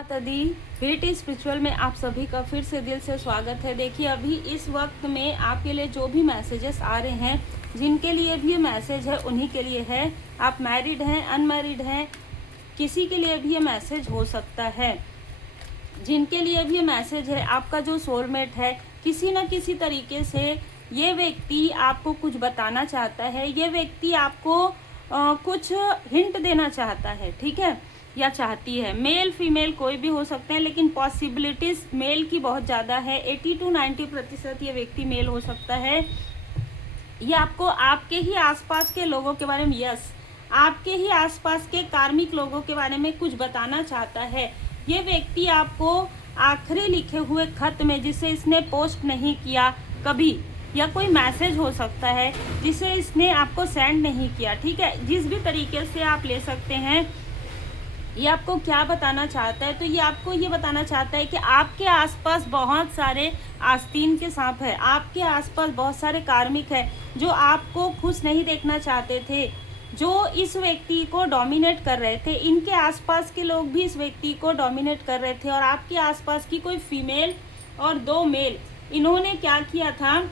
माता दी beauty spiritual में आप सभी का फिर से दिल से स्वागत है। देखिए, अभी इस वक्त में आपके लिए जो भी मैसेजेस आ रहे हैं, जिनके लिए भी ये मैसेज है उन्हीं के लिए है। आप मैरिड हैं, अनमैरिड हैं, किसी के लिए भी ये मैसेज हो सकता है। जिनके लिए भी ये मैसेज है, आपका जो सोलमेट है, किसी न किसी तरीके से ये व्यक्ति आपको कुछ बताना चाहता है। ये व्यक्ति आपको कुछ हिंट देना चाहता है, ठीक है, या चाहती है। मेल फीमेल कोई भी हो सकते हैं, लेकिन पॉसिबिलिटीज मेल की बहुत ज़्यादा है। 80 to 90% ये व्यक्ति मेल हो सकता है। ये आपको आपके ही आसपास के लोगों के बारे में, यस, आपके ही आसपास के कार्मिक लोगों के बारे में कुछ बताना चाहता है। ये व्यक्ति आपको आखिरी लिखे हुए खत में, जिसे इसने पोस्ट नहीं किया कभी, या कोई मैसेज हो सकता है जिसे इसने आपको सेंड नहीं किया, ठीक है, जिस भी तरीके से आप ले सकते हैं। ये आपको क्या बताना चाहता है? तो ये आपको ये बताना चाहता है कि आपके आसपास बहुत सारे आस्तीन के सांप है, आपके आसपास बहुत सारे कार्मिक है जो आपको खुश नहीं देखना चाहते थे, जो इस व्यक्ति को डोमिनेट कर रहे थे। इनके आसपास के लोग भी इस व्यक्ति को डोमिनेट कर रहे थे, और आपके आसपास की कोई फीमेल और 2 मेल, इन्होंने क्या किया था,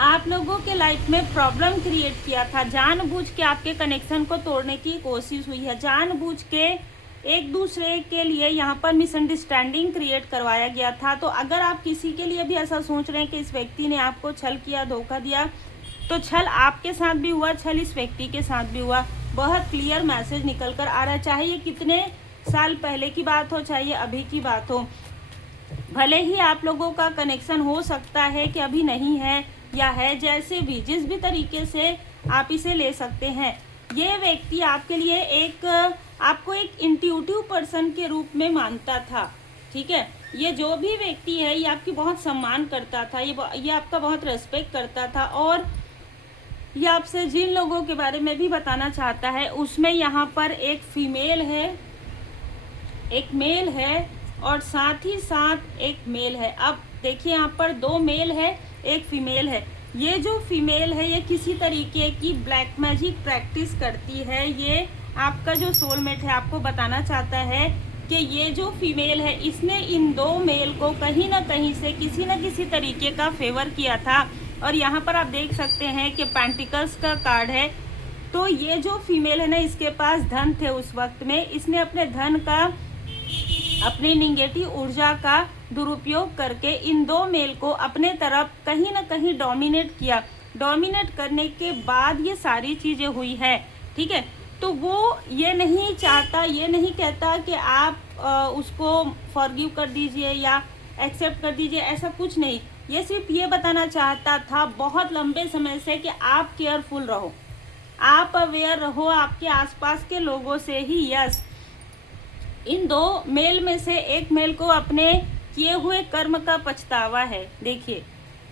आप लोगों के लाइफ में प्रॉब्लम क्रिएट किया था। जानबूझ के आपके कनेक्शन को तोड़ने की कोशिश हुई है, जानबूझ के एक दूसरे के लिए यहाँ पर मिसअंडरस्टैंडिंग क्रिएट करवाया गया था। तो अगर आप किसी के लिए भी ऐसा सोच रहे हैं कि इस व्यक्ति ने आपको छल किया, धोखा दिया, तो छल आपके साथ भी हुआ, छल इस व्यक्ति के साथ भी हुआ। बहुत क्लियर मैसेज निकल कर आ रहा है, चाहे ये कितने साल पहले की बात हो, चाहे ये अभी की बात हो। भले ही आप लोगों का कनेक्शन हो सकता है कि अभी नहीं है या है, जैसे भी, जिस भी तरीके से आप इसे ले सकते हैं। ये व्यक्ति आपके लिए आपको एक इंट्यूटिव पर्सन के रूप में मानता था, ठीक है। ये जो भी व्यक्ति है, ये आपकी बहुत सम्मान करता था, ये आपका बहुत रेस्पेक्ट करता था, और ये आपसे जिन लोगों के बारे में भी बताना चाहता है, उसमें यहाँ पर एक फीमेल है, एक मेल है, और साथ ही साथ एक मेल है। अब देखिए, यहाँ पर 2 मेल है, एक फीमेल है। ये जो फीमेल है, ये किसी तरीके की ब्लैक मैजिक प्रैक्टिस करती है। ये आपका जो सोलमेट है आपको बताना चाहता है कि ये जो फीमेल है, इसने इन 2 मेल को कहीं ना कहीं से किसी न किसी तरीके का फेवर किया था। और यहाँ पर आप देख सकते हैं कि पेंटिकल्स का कार्ड है। तो ये जो फीमेल है ना, इसके पास धन थे उस वक्त में, इसने अपने धन का, अपनी निगेटिव ऊर्जा का दुरुपयोग करके इन 2 मेल को अपने तरफ कहीं ना कहीं डोमिनेट किया। डोमिनेट करने के बाद ये सारी चीज़ें हुई है, ठीक है। तो वो ये नहीं चाहता, ये नहीं कहता कि आप उसको फॉरगिव कर दीजिए या एक्सेप्ट कर दीजिए, ऐसा कुछ नहीं। ये सिर्फ ये बताना चाहता था बहुत लंबे समय से कि आप केयरफुल रहो, आप अवेयर रहो आपके आसपास के लोगों से ही। यस, इन 2 मेल में से एक मेल को अपने किए हुए कर्म का पछतावा है। देखिए,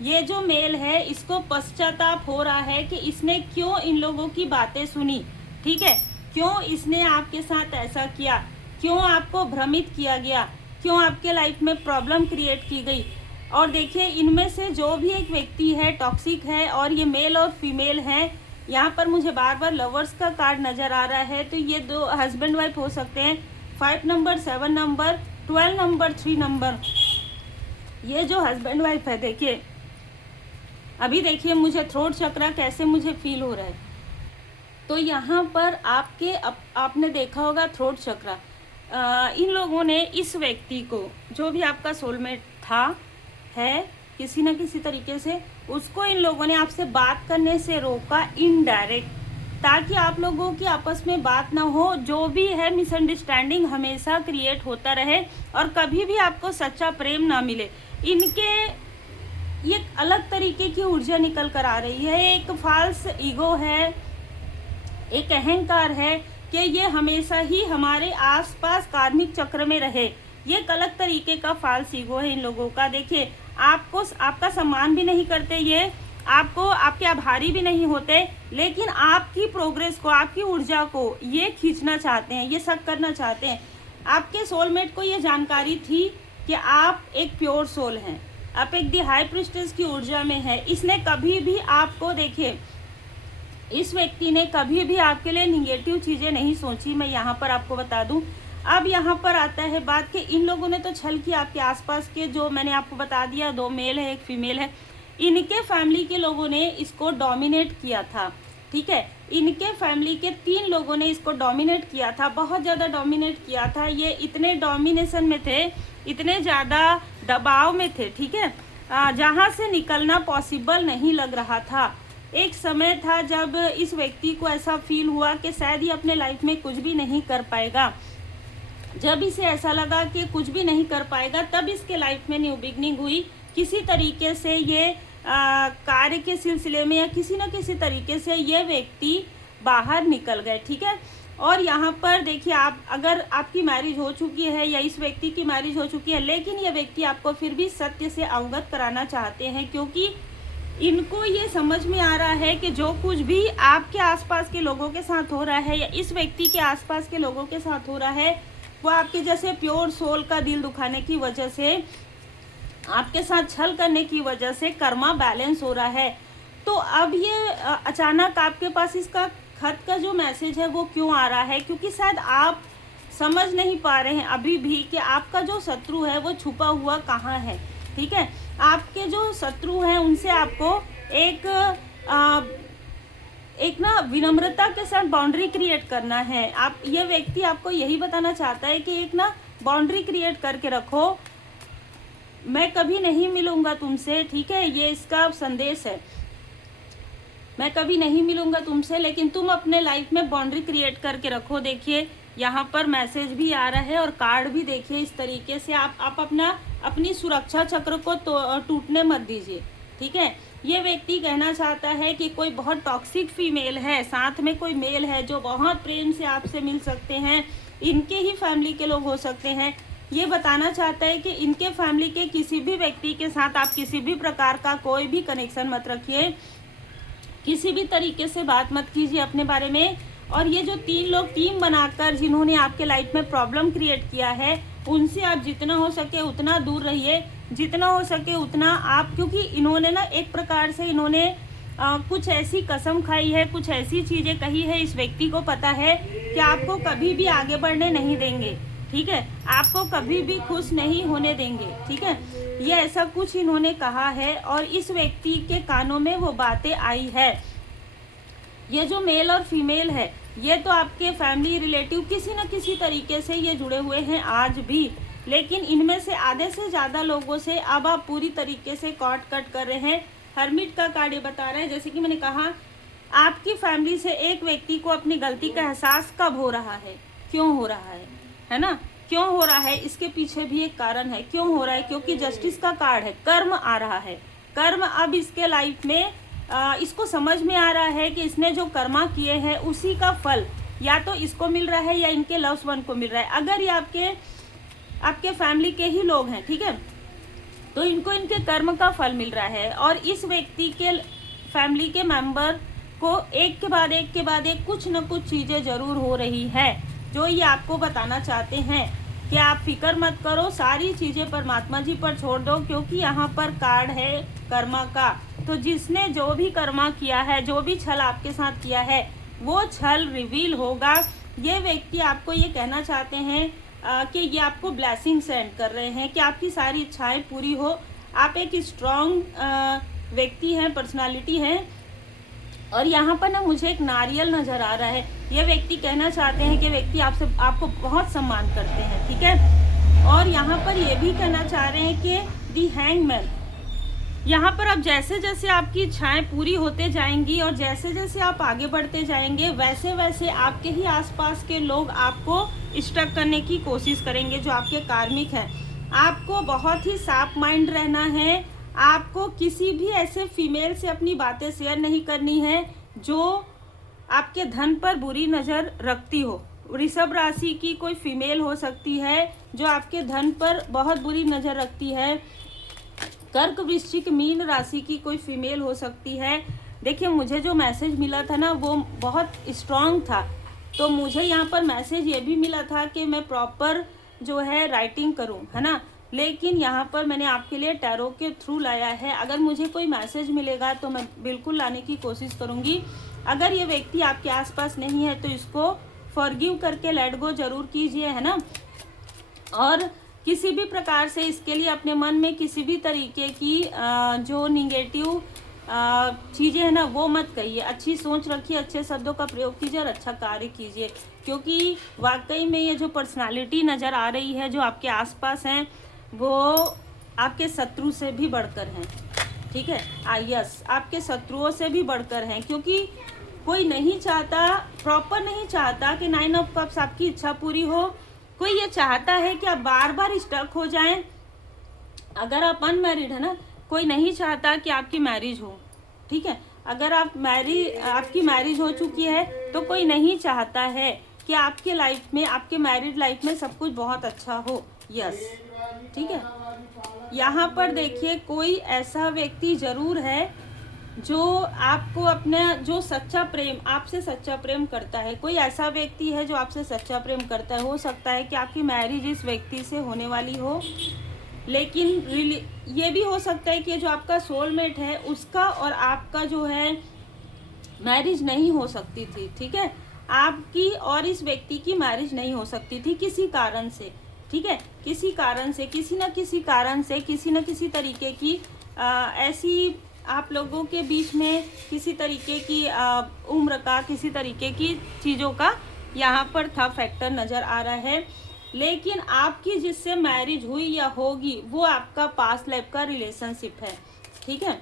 ये जो मेल है, इसको पश्चाताप हो रहा है कि इसने क्यों इन लोगों की बातें सुनी, ठीक है, क्यों इसने आपके साथ ऐसा किया, क्यों आपको भ्रमित किया गया, क्यों आपके लाइफ में प्रॉब्लम क्रिएट की गई। और देखिए, इनमें से जो भी एक व्यक्ति है टॉक्सिक है, और ये मेल और फीमेल हैं। यहाँ पर मुझे बार बार लवर्स का कार्ड नज़र आ रहा है, तो ये 2 हस्बैंड वाइफ हो सकते हैं। 5 नंबर, 7 नंबर, 12 नंबर, 3 नंबर, ये जो हस्बैंड वाइफ है। देखिए, अभी देखिए मुझे थ्रोट चक्रा कैसे मुझे फील हो रहा है। तो यहाँ पर आपने देखा होगा थ्रोट चक्रा। इन लोगों ने इस व्यक्ति को, जो भी आपका सोलमेट था, है, किसी न किसी तरीके से उसको इन लोगों ने आपसे बात करने से रोका इनडायरेक्ट, ताकि आप लोगों की आपस में बात ना हो। जो भी है मिसअंडरस्टैंडिंग हमेशा क्रिएट होता रहे, और कभी भी आपको सच्चा प्रेम ना मिले। इनके ये अलग तरीके की ऊर्जा निकल कर आ रही है। एक फाल्स ईगो है, एक अहंकार है कि ये हमेशा ही हमारे आसपास कार्मिक चक्र में रहे। ये एक अलग तरीके का फाल्स ईगो है इन लोगों का। देखिए, आपको आपका सम्मान भी नहीं करते, ये आपको आपके आभारी भी नहीं होते, लेकिन आपकी प्रोग्रेस को, आपकी ऊर्जा को ये खींचना चाहते हैं, ये शक करना चाहते हैं। आपके सोलमेट को ये जानकारी थी कि आप एक प्योर सोल हैं, आप एक दी हाई प्रिस्टेस की ऊर्जा में है। इसने कभी भी आपको, देखिए, इस व्यक्ति ने कभी भी आपके लिए निगेटिव चीज़ें नहीं सोची। मैं यहाँ पर आपको बता दूँ, अब यहाँ पर आता है बात कि इन लोगों ने तो छल किया। आपके आसपास के जो मैंने आपको बता दिया, 2 मेल है 1 फीमेल है, इनके फैमिली के लोगों ने इसको डोमिनेट किया था। ठीक है, इनके फैमिली के 3 लोगों ने इसको डोमिनेट किया था, बहुत ज़्यादा डोमिनेट किया था। ये इतने डोमिनेशन में थे, इतने ज़्यादा दबाव में थे, ठीक है, जहाँ से निकलना पॉसिबल नहीं लग रहा था। एक समय था जब इस व्यक्ति को ऐसा फील हुआ कि शायद ये अपने लाइफ में कुछ भी नहीं कर पाएगा। जब इसे ऐसा लगा कि कुछ भी नहीं कर पाएगा, तब इसके लाइफ में न्यू बिगनिंग हुई। किसी तरीके से ये कार्य के सिलसिले में या किसी न किसी तरीके से ये व्यक्ति बाहर निकल गए। ठीक है, और यहाँ पर देखिए, आप अगर आपकी मैरिज हो चुकी है या इस व्यक्ति की मैरिज हो चुकी है, लेकिन ये व्यक्ति आपको फिर भी सत्य से अवगत कराना चाहते हैं, क्योंकि इनको ये समझ में आ रहा है कि जो कुछ भी आपके आसपास के लोगों के साथ हो रहा है या इस व्यक्ति के आसपास के लोगों के साथ हो रहा है, वो आपके जैसे प्योर सोल का दिल दुखाने की वजह से, आपके साथ छल करने की वजह से कर्मा बैलेंस हो रहा है। तो अब ये अचानक आपके पास इसका खत का जो मैसेज है वो क्यों आ रहा है? क्योंकि शायद आप समझ नहीं पा रहे हैं अभी भी कि आपका जो शत्रु है वो छुपा हुआ कहाँ है। ठीक है, आपके जो शत्रु हैं उनसे आपको एक ना विनम्रता के साथ बाउंड्री क्रिएट करना है। आप, ये व्यक्ति आपको यही बताना चाहता है कि एक ना बाउंड्री क्रिएट करके रखो, मैं कभी नहीं मिलूंगा तुमसे। ठीक है, ये इसका संदेश है, मैं कभी नहीं मिलूंगा तुमसे, लेकिन तुम अपने लाइफ में बाउंड्री क्रिएट करके रखो। देखिए यहाँ पर मैसेज भी आ रहा है और कार्ड भी देखिए इस तरीके से। आप अपनी सुरक्षा चक्र को टूटने मत दीजिए। ठीक है, ये व्यक्ति कहना चाहता है कि कोई बहुत टॉक्सिक फीमेल है, साथ में कोई मेल है जो बहुत प्रेम से आपसे मिल सकते हैं, इनके ही फैमिली के लोग हो सकते हैं। ये बताना चाहता है कि इनके फैमिली के किसी भी व्यक्ति के साथ आप किसी भी प्रकार का कोई भी कनेक्शन मत रखिए, किसी भी तरीके से बात मत कीजिए अपने बारे में। और ये जो 3 लोग टीम बनाकर जिन्होंने आपके लाइफ में प्रॉब्लम क्रिएट किया है, उनसे आप जितना हो सके उतना दूर रहिए, जितना हो सके उतना आप, क्योंकि इन्होंने ना एक प्रकार से इन्होंने कुछ ऐसी कसम खाई है, कुछ ऐसी चीज़ें कही है, इस व्यक्ति को पता है कि आपको कभी भी आगे बढ़ने नहीं देंगे। ठीक है, आपको कभी भी खुश नहीं होने देंगे। ठीक है, ये ऐसा कुछ इन्होंने कहा है और इस व्यक्ति के कानों में वो बातें आई है। ये जो मेल और फीमेल है, ये तो आपके फैमिली रिलेटिव किसी न किसी तरीके से ये जुड़े हुए हैं आज भी, लेकिन इनमें से आधे से ज़्यादा लोगों से अब आप पूरी तरीके से कट कर रहे हैं। हर्मिट का कार्ड ये बता रहा है, जैसे कि मैंने कहा, आपकी फैमिली से एक व्यक्ति को अपनी गलती का एहसास कब हो रहा है, क्यों हो रहा है ना, क्यों हो रहा है, इसके पीछे भी एक कारण है। क्यों हो रहा है? क्योंकि जस्टिस का कार्ड है, कर्म आ रहा है। कर्म अब इसके लाइफ में इसको समझ में आ रहा है कि इसने जो कर्मा किए हैं उसी का फल या तो इसको मिल रहा है या इनके लव्स वन को मिल रहा है। अगर ये आपके फैमिली के ही लोग हैं, ठीक है, तो इनको इनके कर्म का फल मिल रहा है। और इस व्यक्ति के फैमिली के मेंबर को एक के बाद एक कुछ न कुछ चीज़ें ज़रूर हो रही है, जो ये आपको बताना चाहते हैं कि आप फिक्र मत करो, सारी चीज़ें परमात्मा जी पर छोड़ दो, क्योंकि यहाँ पर कार्ड है कर्मा का। तो जिसने जो भी कर्मा किया है, जो भी छल आपके साथ किया है, वो छल रिवील होगा। ये व्यक्ति आपको ये कहना चाहते हैं कि ये आपको ब्लेसिंग सेंड कर रहे हैं कि आपकी सारी इच्छाएं पूरी हो। आप एक स्ट्रॉन्ग व्यक्ति हैं, पर्सनालिटी हैं। और यहाँ पर ना मुझे एक नारियल नज़र आ रहा है। ये व्यक्ति कहना चाहते हैं कि व्यक्ति आपको बहुत सम्मान करते हैं। ठीक है, और यहाँ पर ये भी कहना चाह रहे हैं कि दी हैंगमैन, यहाँ पर अब जैसे जैसे आपकी इच्छाएं पूरी होते जाएंगी और जैसे जैसे आप आगे बढ़ते जाएंगे, वैसे वैसे आपके ही आसपास के लोग आपको स्टक करने की कोशिश करेंगे, जो आपके कार्मिक हैं। आपको बहुत ही शार्प माइंड रहना है। आपको किसी भी ऐसे फीमेल से अपनी बातें शेयर नहीं करनी है जो आपके धन पर बुरी नज़र रखती हो। वृषभ राशि की कोई फीमेल हो सकती है जो आपके धन पर बहुत बुरी नज़र रखती है। कर्क, वृश्चिक, मीन राशि की कोई फीमेल हो सकती है। देखिए, मुझे जो मैसेज मिला था ना वो बहुत स्ट्रॉन्ग था, तो मुझे यहाँ पर मैसेज ये भी मिला था कि मैं प्रॉपर जो है राइटिंग करूँ, है ना, लेकिन यहाँ पर मैंने आपके लिए टैरो के थ्रू लाया है। अगर मुझे कोई मैसेज मिलेगा तो मैं बिल्कुल लाने की कोशिश करूँगी। अगर ये व्यक्ति आपके आसपास नहीं है तो इसको फॉरगिव करके लेट गो जरूर कीजिए, है ना। और किसी भी प्रकार से इसके लिए अपने मन में किसी भी तरीके की जो निगेटिव चीज़ें हैं ना वो मत कहिए। अच्छी सोच रखिए, अच्छे शब्दों का प्रयोग कीजिए और अच्छा कार्य कीजिए, क्योंकि वाकई में ये जो पर्सनालिटी नज़र आ रही है जो आपके आसपास हैं वो आपके शत्रु से भी बढ़कर हैं, ठीक है। यस, आपके शत्रुओं से भी बढ़कर हैं, क्योंकि कोई नहीं चाहता, प्रॉपर नहीं चाहता कि 9 ऑफ कप्स आपकी इच्छा पूरी हो। कोई ये चाहता है कि आप बार बार स्टक हो जाएं। अगर आप अनमैरिड है ना, कोई नहीं चाहता कि आपकी मैरिज हो, ठीक है। अगर आपकी मैरिज हो चुकी है तो कोई नहीं चाहता है कि आपके लाइफ में, आपके मैरिड लाइफ में सब कुछ बहुत अच्छा हो। यस, ठीक है। यहाँ पर देखिए कोई ऐसा व्यक्ति जरूर है जो आपको अपना जो सच्चा प्रेम, आपसे सच्चा प्रेम करता है। कोई ऐसा व्यक्ति है जो आपसे सच्चा प्रेम करता है। हो सकता है कि आपकी मैरिज इस व्यक्ति से होने वाली हो, लेकिन ये भी हो सकता है कि जो आपका सोलमेट है उसका और आपका जो है मैरिज नहीं हो सकती थी, ठीक है। आपकी और इस व्यक्ति की मैरिज नहीं हो सकती थी किसी कारण से, ठीक है। किसी कारण से, किसी न किसी कारण से, किसी न किसी तरीके की ऐसी आप लोगों के बीच में किसी तरीके की उम्र का, किसी तरीके की चीज़ों का यहाँ पर था फैक्टर नज़र आ रहा है। लेकिन आपकी जिससे मैरिज हुई या होगी वो आपका पास्ट लाइफ का रिलेशनशिप है, ठीक है।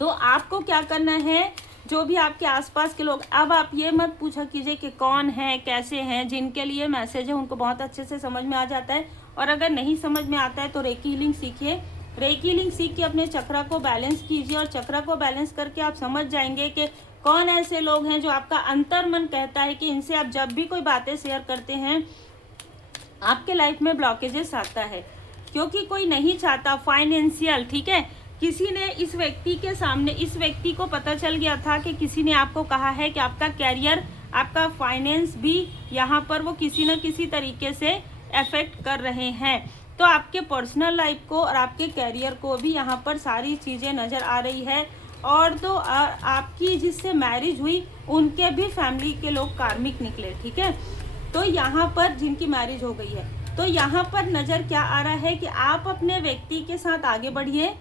तो आपको क्या करना है, जो भी आपके आसपास के लोग, अब आप ये मत पूछा कीजिए कि कौन है, कैसे हैं। जिनके लिए मैसेज है उनको बहुत अच्छे से समझ में आ जाता है, और अगर नहीं समझ में आता है तो रेकी हीलिंग सीखिए। रेकी हीलिंग सीख के अपने चक्रा को बैलेंस कीजिए, और चक्रा को बैलेंस करके आप समझ जाएंगे कि कौन ऐसे लोग हैं जो आपका अंतर मन कहता है कि इनसे आप जब भी कोई बातें शेयर करते हैं आपके लाइफ में ब्लॉकेजेस आता है, क्योंकि कोई नहीं चाहता फाइनेंशियल, ठीक है। किसी ने इस व्यक्ति के सामने, इस व्यक्ति को पता चल गया था कि किसी ने आपको कहा है कि आपका कैरियर, आपका फाइनेंस भी यहाँ पर वो किसी न किसी तरीके से अफेक्ट कर रहे हैं। तो आपके पर्सनल लाइफ को और आपके कैरियर को भी यहाँ पर सारी चीज़ें नज़र आ रही है। और तो आपकी जिससे मैरिज हुई उनके भी फैमिली के लोग कार्मिक निकले, ठीक है। तो यहाँ पर जिनकी मैरिज हो गई है, तो यहाँ पर नज़र क्या आ रहा है कि आप अपने व्यक्ति के साथ आगे बढ़िए।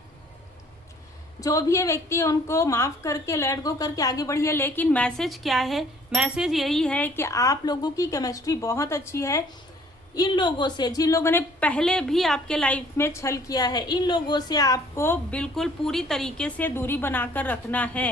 जो भी ये व्यक्ति है उनको माफ़ करके, लेट गो करके आगे बढ़िए। लेकिन मैसेज क्या है, मैसेज यही है कि आप लोगों की केमिस्ट्री बहुत अच्छी है। इन लोगों से, जिन लोगों ने पहले भी आपके लाइफ में छल किया है, इन लोगों से आपको बिल्कुल पूरी तरीके से दूरी बनाकर रखना है,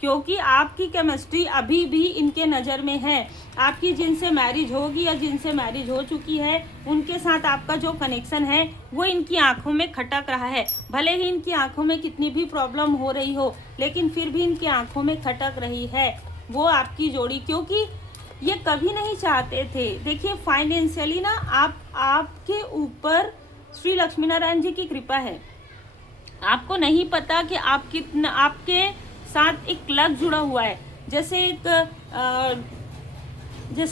क्योंकि आपकी केमिस्ट्री अभी भी इनके नज़र में है। आपकी जिनसे मैरिज होगी या जिनसे मैरिज हो चुकी है उनके साथ आपका जो कनेक्शन है वो इनकी आंखों में खटक रहा है। भले ही इनकी आंखों में कितनी भी प्रॉब्लम हो रही हो, लेकिन फिर भी इनकी आंखों में खटक रही है वो आपकी जोड़ी, क्योंकि ये कभी नहीं चाहते थे। देखिए फाइनेंशियली ना आपके ऊपर श्री लक्ष्मी नारायण जी की कृपा है। आपको नहीं पता कि आप कितना, आपके साथ एक लक जुड़ा हुआ है। जैसे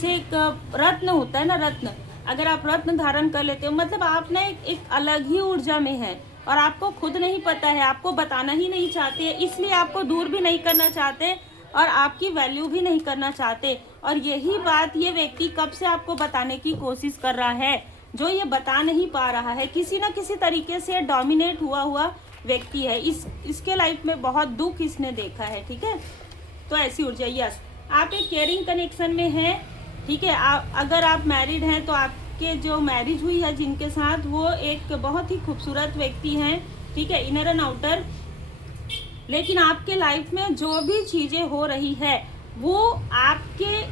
एक रत्न होता है ना, रत्न, अगर आप रत्न धारण कर लेते हो मतलब आप ना एक अलग ही ऊर्जा में है, और आपको खुद नहीं पता है, आपको बताना ही नहीं चाहते, इसलिए आपको दूर भी नहीं करना चाहते और आपकी वैल्यू भी नहीं करना चाहते। और यही बात ये व्यक्ति कब से आपको बताने की कोशिश कर रहा है, जो ये बता नहीं पा रहा है। किसी ना किसी तरीके से डोमिनेट हुआ व्यक्ति है। इसके लाइफ में बहुत दुख इसने देखा है, ठीक है। तो ऐसी ऊर्जा, यस, आप एक केयरिंग कनेक्शन में हैं, ठीक है। अगर आप मैरिड हैं तो आपके जो मैरिज हुई है जिनके साथ, वो एक बहुत ही खूबसूरत व्यक्ति हैं, ठीक है, इनर एंड आउटर। लेकिन आपके लाइफ में जो भी चीज़ें हो रही है वो आपके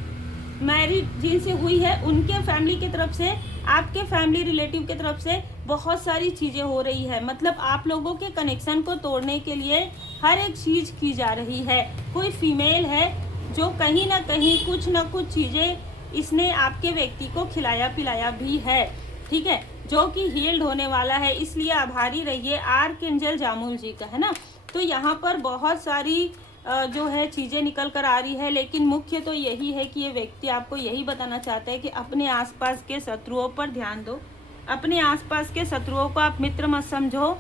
मैरिड जिनसे हुई है उनके फैमिली की तरफ से, आपके फैमिली रिलेटिव की तरफ से बहुत सारी चीज़ें हो रही है। मतलब आप लोगों के कनेक्शन को तोड़ने के लिए हर एक चीज़ की जा रही है। कोई फीमेल है जो कहीं ना कहीं कुछ ना कुछ चीज़ें इसने आपके व्यक्ति को खिलाया पिलाया भी है, ठीक है, जो कि हील्ड होने वाला है। इसलिए आभारी रहिए आर्कएंजल जामुल जी का, है ना। तो यहाँ पर बहुत सारी जो है चीज़ें निकल कर आ रही है, लेकिन मुख्य तो यही है कि ये व्यक्ति आपको यही बताना चाहता है कि अपने आसपास के शत्रुओं पर ध्यान दो। अपने आसपास के शत्रुओं को आप मित्र मत समझो।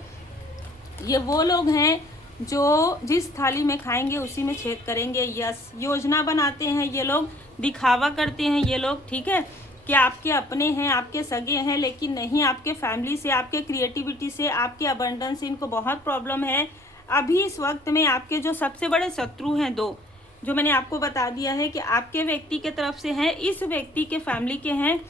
ये वो लोग हैं जो जिस थाली में खाएंगे उसी में छेद करेंगे। यस, योजना बनाते हैं ये लोग, दिखावा करते हैं ये लोग, ठीक है, कि आपके अपने हैं, आपके सगे हैं, लेकिन नहीं, आपके फैमिली से, आपके क्रिएटिविटी से, आपके अबंडेंस से इनको बहुत प्रॉब्लम है। अभी इस वक्त में आपके जो सबसे बड़े शत्रु हैं दो, जो मैंने आपको बता दिया है कि आपके व्यक्ति के तरफ से हैं, इस व्यक्ति के फैमिली के हैं,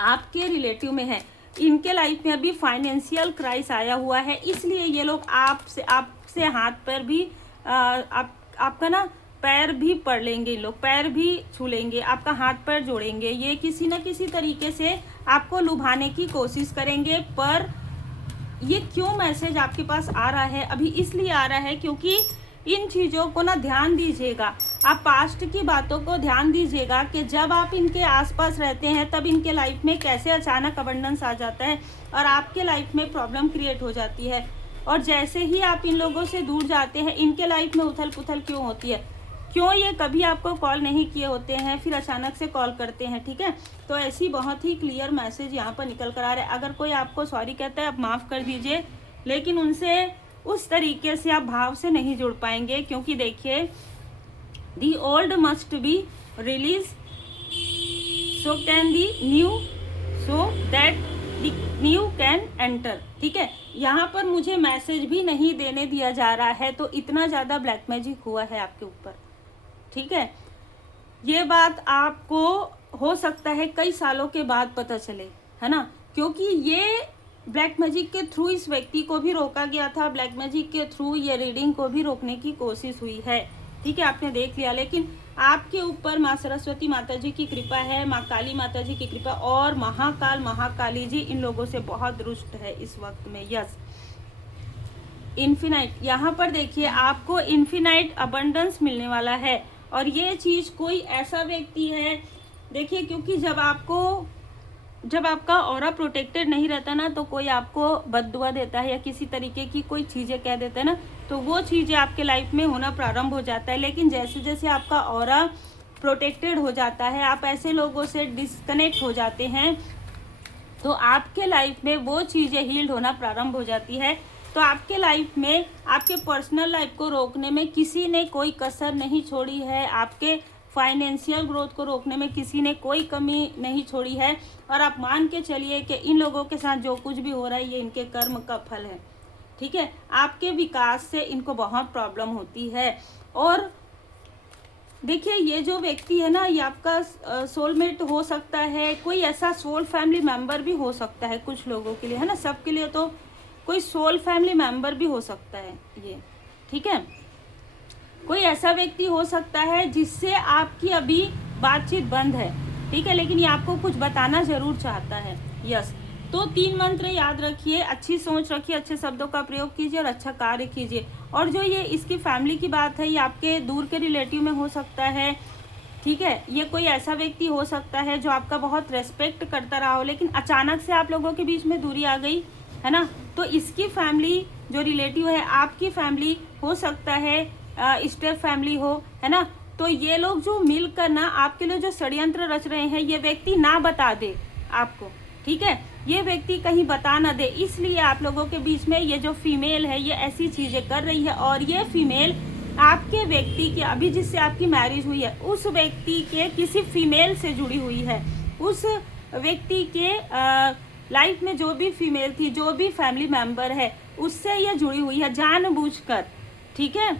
आपके रिलेटिव में है, इनके लाइफ में अभी फाइनेंशियल क्राइस आया हुआ है। इसलिए ये लोग आपसे हाथ पैर भी आपका ना पैर भी पड़ लेंगे, लोग पैर भी छू लेंगे, आपका हाथ पैर जोड़ेंगे। ये किसी न किसी तरीके से आपको लुभाने की कोशिश करेंगे। पर ये क्यों मैसेज आपके पास आ रहा है? अभी इसलिए आ रहा है क्योंकि इन चीज़ों को ना ध्यान दीजिएगा, आप पास्ट की बातों को ध्यान दीजिएगा कि जब आप इनके आसपास रहते हैं तब इनके लाइफ में कैसे अचानक अबंडेंस आ जाता है और आपके लाइफ में प्रॉब्लम क्रिएट हो जाती है। और जैसे ही आप इन लोगों से दूर जाते हैं, इनके लाइफ में उथल पुथल क्यों होती है, क्यों ये कभी आपको कॉल नहीं किए होते हैं, फिर अचानक से कॉल करते हैं, ठीक है। तो ऐसी बहुत ही क्लियर मैसेज यहाँ पर निकल कर आ रहा है। अगर कोई आपको सॉरी कहता है, आप माफ़ कर दीजिए, लेकिन उनसे उस तरीके से आप भाव से नहीं जुड़ पाएंगे, क्योंकि देखिए the old must be release so can the new, so that the new can enter, ठीक है। यहाँ पर मुझे मैसेज भी नहीं देने दिया जा रहा है, तो इतना ज़्यादा ब्लैक मैजिक हुआ है आपके ऊपर, ठीक है। ये बात आपको हो सकता है कई सालों के बाद पता चले, है ना, क्योंकि ये ब्लैक मैजिक के थ्रू इस व्यक्ति को भी रोका गया था, ब्लैक मैजिक के थ्रू ये रीडिंग को भी रोकने की कोशिश हुई है, ठीक है, आपने देख लिया। लेकिन आपके ऊपर माँ सरस्वती माता जी की कृपा है, माँ काली माता जी की कृपा, और महाकाल महाकाली जी इन लोगों से बहुत रुष्ट है इस वक्त में। यस, इन्फिनाइट, यहाँ पर देखिए आपको इन्फिनाइट अबंडेंस मिलने वाला है। और ये चीज़ कोई ऐसा व्यक्ति है, देखिए, क्योंकि जब आपका ऑरा प्रोटेक्टेड नहीं रहता ना, तो कोई आपको बद्दुआ देता है या किसी तरीके की कोई चीज़ें कह देता है ना, तो वो चीज़ें आपके लाइफ में होना प्रारंभ हो जाता है। लेकिन जैसे जैसे आपका ऑरा प्रोटेक्टेड हो जाता है, आप ऐसे लोगों से डिस्कनेक्ट हो जाते हैं, तो आपके लाइफ में वो चीज़ें हील्ड होना प्रारंभ हो जाती है। तो आपके लाइफ में, आपके पर्सनल लाइफ को रोकने में किसी ने कोई कसर नहीं छोड़ी है, आपके फाइनेंशियल ग्रोथ को रोकने में किसी ने कोई कमी नहीं छोड़ी है। और आप मान के चलिए कि इन लोगों के साथ जो कुछ भी हो रहा है ये इनके कर्म का फल है, ठीक है। आपके विकास से इनको बहुत प्रॉब्लम होती है। और देखिए, ये जो व्यक्ति है ना, ये आपका सोलमेट हो सकता है, कोई ऐसा सोल फैमिली मेंबर भी हो सकता है कुछ लोगों के लिए, है ना, सबके लिए तो कोई सोल फैमिली मेंबर भी हो सकता है ये, ठीक है। कोई ऐसा व्यक्ति हो सकता है जिससे आपकी अभी बातचीत बंद है, ठीक है, लेकिन ये आपको कुछ बताना जरूर चाहता है। यस, तो 3 मंत्र याद रखिए, अच्छी सोच रखिए, अच्छे शब्दों का प्रयोग कीजिए और अच्छा कार्य कीजिए। और जो ये इसकी फैमिली की बात है, ये आपके दूर के रिलेटिव में हो सकता है, ठीक है। ये कोई ऐसा व्यक्ति हो सकता है जो आपका बहुत रेस्पेक्ट करता रहा हो, लेकिन अचानक से आप लोगों के बीच में दूरी आ गई, है ना। तो इसकी फैमिली जो रिलेटिव है, आपकी फैमिली हो सकता है, स्टेप फैमिली हो, है ना। तो ये लोग जो मिलकर ना आपके लिए जो षड्यंत्र रच रहे हैं, ये व्यक्ति ना बता दे आपको, ठीक है, ये व्यक्ति कहीं बता ना दे, इसलिए आप लोगों के बीच में ये जो फीमेल है ये ऐसी चीजें कर रही है। और ये फीमेल आपके व्यक्ति के, अभी जिससे आपकी मैरिज हुई है, उस व्यक्ति के किसी फीमेल से जुड़ी हुई है। उस व्यक्ति के लाइफ में जो भी फीमेल थी, जो भी फैमिली मेंबर है, उससे ये जुड़ी हुई है जानबूझकर, ठीक है।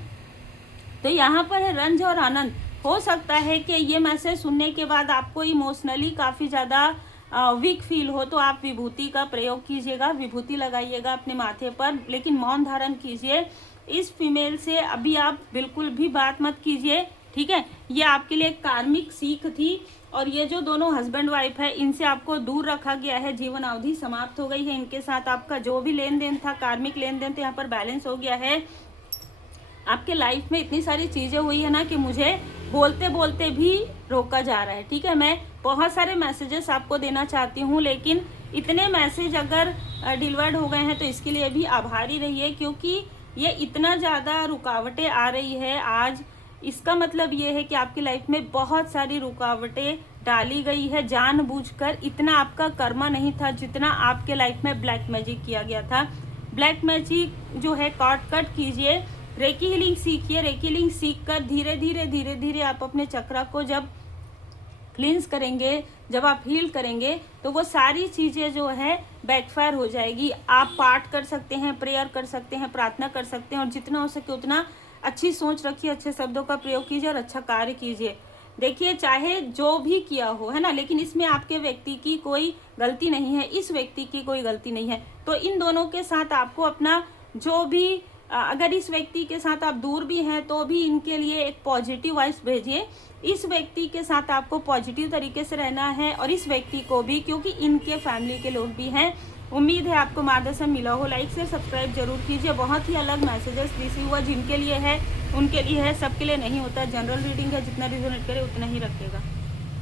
तो यहाँ पर है रंज और आनंद। हो सकता है कि ये मैसेज सुनने के बाद आपको इमोशनली काफ़ी ज़्यादा वीक फील हो, तो आप विभूति का प्रयोग कीजिएगा, विभूति लगाइएगा अपने माथे पर, लेकिन मौन धारण कीजिए। इस फीमेल से अभी आप बिल्कुल भी बात मत कीजिए, ठीक है। ये आपके लिए एक कार्मिक सीख थी। और ये जो दोनों हस्बैंड वाइफ है, इनसे आपको दूर रखा गया है, जीवन अवधि समाप्त हो गई है इनके साथ। आपका जो भी लेन देन था, कार्मिक लेन देन था, यहाँ पर बैलेंस हो गया है। आपके लाइफ में इतनी सारी चीज़ें हुई है ना कि मुझे बोलते बोलते भी रोका जा रहा है, ठीक है। मैं बहुत सारे मैसेजेस आपको देना चाहती हूँ, लेकिन इतने मैसेज अगर डिलीवर्ड हो गए हैं तो इसके लिए भी आभारी रहिए, क्योंकि ये इतना ज़्यादा रुकावटें आ रही है आज। इसका मतलब ये है कि आपकी लाइफ में बहुत सारी रुकावटें डाली गई है जानबूझकर। इतना आपका कर्मा नहीं था जितना आपके लाइफ में ब्लैक मैजिक किया गया था। ब्लैक मैजिक जो है कॉर्ड कट कीजिए, रेकी हीलिंग सीखिए। रेकी हीलिंग सीख कर धीरे धीरे आप अपने चक्रा को जब क्लींस करेंगे, जब आप हील करेंगे, तो वो सारी चीज़ें जो है बैकफायर हो जाएगी। आप पाठ कर सकते हैं, प्रेयर कर सकते हैं, प्रार्थना कर सकते हैं, और जितना हो सके उतना अच्छी सोच रखिए, अच्छे शब्दों का प्रयोग कीजिए और अच्छा कार्य कीजिए। देखिए, चाहे जो भी किया हो, है ना, लेकिन इसमें आपके व्यक्ति की कोई गलती नहीं है, इस व्यक्ति की कोई गलती नहीं है। तो इन दोनों के साथ आपको अपना जो भी अगर इस व्यक्ति के साथ आप दूर भी हैं तो भी इनके लिए एक पॉजिटिव वाइब्स भेजिए। इस व्यक्ति के साथ आपको पॉजिटिव तरीके से रहना है, और इस व्यक्ति को भी, क्योंकि इनके फैमिली के लोग भी हैं। उम्मीद है आपको मार्गदर्शन मिला हो। लाइक से सब्सक्राइब जरूर कीजिए। बहुत ही अलग मैसेजेस रिसीव हुआ, जिनके लिए है उनके लिए है, सबके लिए नहीं होता। जनरल रीडिंग है, जितना रिजोनेट करे उतना ही रखेगा।